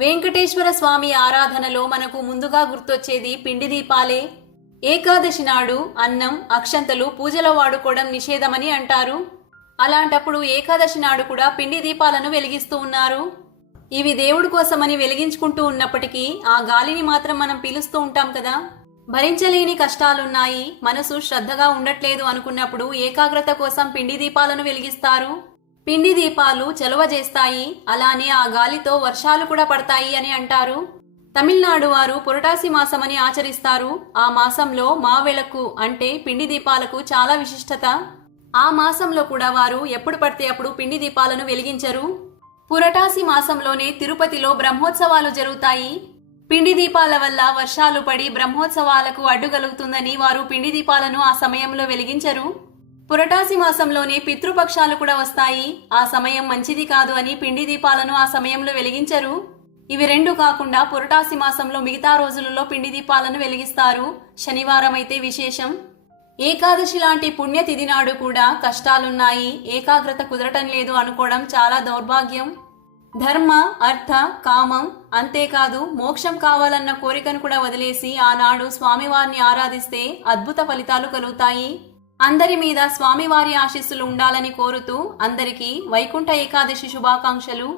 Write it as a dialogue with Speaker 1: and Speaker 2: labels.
Speaker 1: వెంకటేశ్వర స్వామి ఆరాధనలో మనకు ముందుగా గుర్తొచ్చేది పిండి దీపాలే. ఏకాదశి నాడు అన్నం అక్షంతలు పూజలో వాడుకోవడం నిషేధమని అంటారు. అలాంటప్పుడు ఏకాదశి నాడు కూడా పిండి దీపాలను వెలిగిస్తూ ఉన్నారు. ఇవి దేవుడి కోసమని వెలిగించుకుంటూ ఉన్నప్పటికీ ఆ గాలిని మాత్రం మనం పీలుస్తూ ఉంటాం కదా. భరించలేని కష్టాలున్నాయి. మనసు శ్రద్ధగా ఉండట్లేదు అనుకున్నప్పుడు ఏకాగ్రత కోసం పిండి దీపాలను వెలిగిస్తారు. పిండి దీపాలు చలువ చేస్తాయి. అలానే ఆ గాలితో వర్షాలు కూడా పడతాయి అని అంటారు. తమిళనాడు వారు పురటాసి మాసమని ఆచరిస్తారు. ఆ మాసంలో మావెళకు అంటే పిండి దీపాలకు చాలా విశిష్టత. ఆ మాసంలో కూడా వారు ఎప్పుడు పడితే అప్పుడు పిండి దీపాలను వెలిగించరు. పురటాసి మాసంలోనే తిరుపతిలో బ్రహ్మోత్సవాలు జరుగుతాయి. పిండి దీపాల వల్ల వర్షాలు పడి బ్రహ్మోత్సవాలకు అడ్డుగలుగుతుందని వారు పిండి దీపాలను ఆ సమయంలో వెలిగించరు. పురటాసి మాసంలోనే పితృపక్షాలు కూడా వస్తాయి. ఆ సమయం మంచిది కాదు అని పిండి దీపాలను ఆ సమయంలో వెలిగించరు. ఇవి రెండు కాకుండా పురటాసి మాసంలో మిగతా రోజులలో పిండి దీపాలను వెలిగిస్తారు. శనివారం అయితే విశేషం. ఏకాదశి లాంటి పుణ్యతిథి నాడు కూడా కష్టాలున్నాయి. ఏకాగ్రత కుదరటం లేదు అనుకోవడం చాలా దౌర్భాగ్యం. ధర్మ అర్థ కామం అంతేకాదు మోక్షం కావాలన్న కోరికను కూడా వదిలేసి ఆనాడు స్వామివారిని ఆరాధిస్తే అద్భుత ఫలితాలు కలుగుతాయి. అందరి మీద స్వామివారి ఆశీస్సులు ఉండాలని కోరుతూ అందరికీ వైకుంఠ ఏకాదశి శుభాకాంక్షలు.